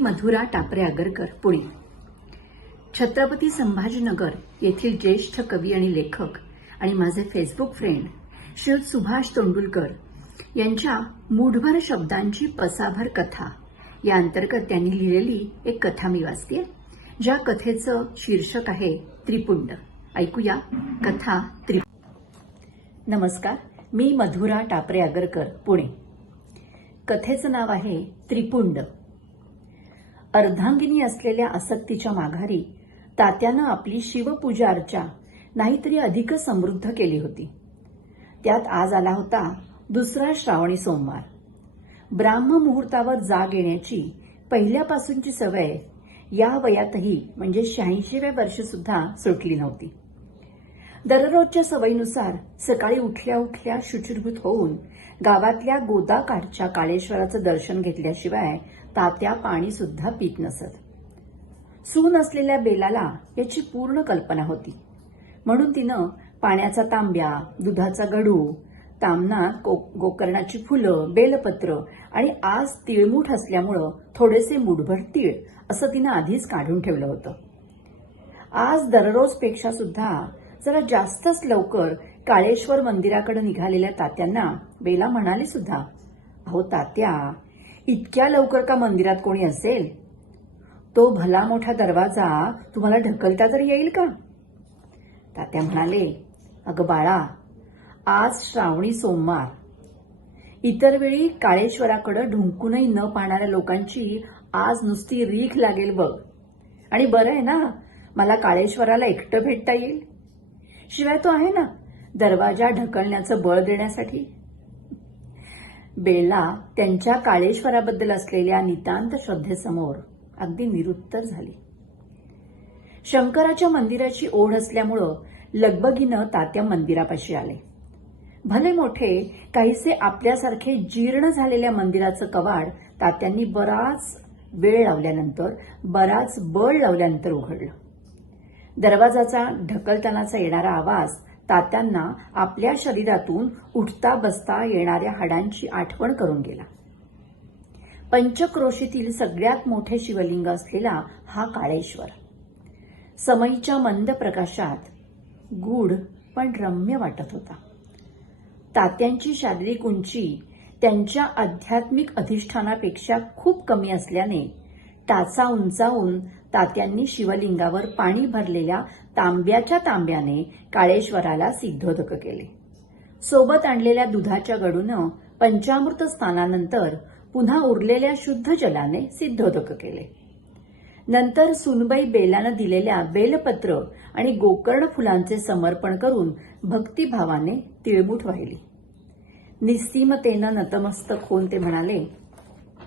मधुरा टापरे आगरकर पुणे. छत्रपती संभाजीनगर येथील ज्येष्ठ कवी आणि लेखक आणि माझे फेसबुक फ्रेंड श्रीयुत सुभाष तोंडुलकर यांच्या मूढभर शब्दांची पसाभर कथा या अंतर्गत त्यांनी लिहिलेली एक कथा मी वाचते ज्या कथेचं शीर्षक आहे त्रिपुंड. ऐकूया कथा त्रिपुंड. नमस्कार. मी मधुरा टापरे आगरकर पुणे. कथेचं नाव आहे त्रिपुंड. अर्धांगिनी असलेल्या आसक्तीच्या माघारी तात्यानं आपली शिवपूजा अर्चा नाहीतरी अधिक समृद्ध केली होती. त्यात आज आला होता दुसरा श्रावणी सोमवार. ब्राह्म मुहूर्तावर जाग येण्याची पहिल्यापासूनची सवय या वयातही म्हणजे शहाऐंशीव्या वर्षी सुद्धा सुटली नव्हती. दररोजच्या सवयीनुसार सकाळी उठल्या उठल्या शुचिर्भूत होऊन गावातल्या गोदाकाठच्या काळेश्वराचं दर्शन घेतल्याशिवाय तात्या पाणी सुद्धा पीत नसत. सून असलेल्या बेलाला याची पूर्ण कल्पना होती. म्हणून तिनं पाण्याचा तांब्या दुधाचा गडू तामनात गोकर्णाची फुलं बेलपत्र आणि आज तिळमूठ असल्यामुळं थोडेसे मुठभर तीळ असं तिनं आधीच काढून ठेवलं होतं. आज दररोजपेक्षा सुद्धा जरा जास्तच लवकर काळेश्वर मंदिराकडे निघालेल्या तात्यांना बेला म्हणाली सुद्धा अहो तात्या इतक्या लवकर का मंदिरात कोणी असेल? तो भला मोठा दरवाजा तुम्हाला ढकलता जर येईल का? तात्या म्हणाले अगं बाळा आज श्रावणी सोमवार. इतर वेळी काळेश्वराकडे ढुंकूनही न पाहणाऱ्या लोकांची आज नुसती रीख लागेल बघ. आणि बरं आहे ना मला काळेश्वराला एकटं भेटता येईल? शिवाय तो आहे ना दरवाजा ढकलण्याचं बळ देण्यासाठी? बेला त्यांच्या काळेश्वराबद्दल असलेल्या नितांत श्रद्धेसमोर अगदी निरुत्तर झाली. शंकराच्या मंदिराची ओढ असल्यामुळं लगबगीनं तात्या मंदिरापाशी आले. भले मोठे काहीसे आपल्यासारखे जीर्ण झालेल्या मंदिराचं कवाड तात्यांनी बराच वेळ लावल्यानंतर बराच बळ लावल्यानंतर उघडलं. दरवाजाचा ढकलतानाचा येणारा आवाज तात्यांना आपल्या शरीरातून उठता बसता येणाऱ्या हाडांची आठवण करून गेला. पंचक्रोशीतील सगळ्यात मोठे शिवलिंग असलेला हा काळेश्वर. समईच्या मंद प्रकाशात गूढ पण रम्य वाटत होता. तात्यांची शारीरिक उंची त्यांच्या आध्यात्मिक अधिष्ठानापेक्षा खूप कमी असल्याने टाचा उंचावून तात्यांनी शिवलिंगावर पाणी भरलेल्या तांब्याच्या तांब्याने काळेश्वराला सिद्धोदक केले. सोबत आणलेल्या दुधाच्या गडूनं पंचामृत स्नानानंतर पुन्हा उरलेल्या शुद्ध जलाने सिद्धोदक केले. नंतर सुनबाई बेलानं दिलेल्या बेलपत्र आणि गोकर्ण फुलांचे समर्पण करून भक्तिभावाने तिळमुठ वाहिली. निस्तीमतेनं नतमस्तक होऊन ते म्हणाले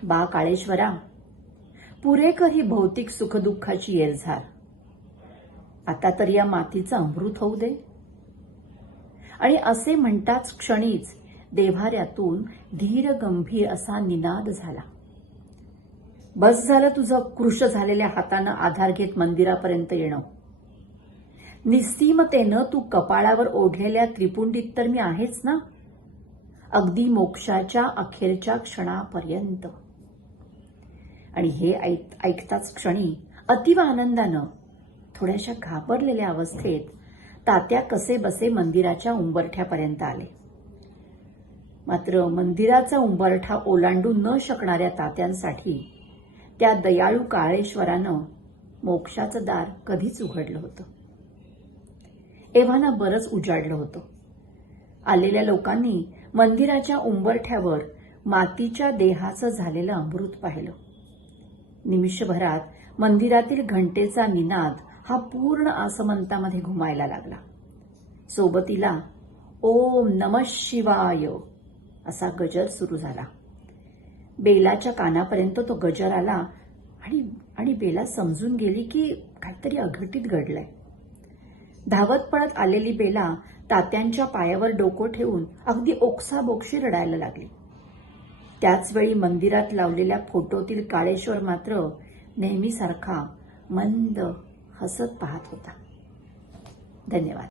बा काळेश्वरा पुरेकर ही भौतिक सुखदुःखाची येरझार आता तर या मातीचं अमृत होऊ दे. आणि असे म्हणताच क्षणीच देव्हाऱ्यातून धीर गंभीर असा निनाद झाला. बस झालं तुझं कृश झालेल्या हातानं आधार घेत मंदिरापर्यंत येणं. निस्तीमतेनं तू कपाळावर ओढलेल्या त्रिपुंडीत तर मी आहेच ना? अगदी मोक्षाच्या अखेरच्या क्षणापर्यंत. आणि हे ऐक ऐकताच क्षणी अतिव आनंदानं थोड्याशा घाबरलेल्या अवस्थेत तात्या कसे बसे मंदिराच्या उंबरठ्यापर्यंत आले. मात्र मंदिराचा उंबरठा ओलांडू न शकणाऱ्या तात्यांसाठी त्या दयाळू काळेश्वरानं मोक्षाचं दार कधीच उघडलं होतं. एव्हाना बरंच उजाडलं होतं. आलेल्या लोकांनी मंदिराच्या उंबरठ्यावर मातीच्या देहाचं झालेलं अमृत पाहिलं. निमिषभरात मंदिरातील घंटेचा निनाद हा पूर्ण आसमंतामध्ये घुमायला लागला. सोबतीला ओम नम शिवाय असा गजर सुरू झाला. बेलाच्या कानापर्यंत तो गजर आला आणि आणि बेला समजून गेली की काहीतरी अघटित घडलंय. धावत पळत आलेली बेला तात्यांच्या पायावर डोकं ठेवून अगदी ओक्साबोक्षी रडायला लागली. त्याचवेळी मंदिरात लावलेल्या फोटोतील काळेश्वर मात्र नेहमीसारखा मंद हसत पाहत होता. धन्यवाद.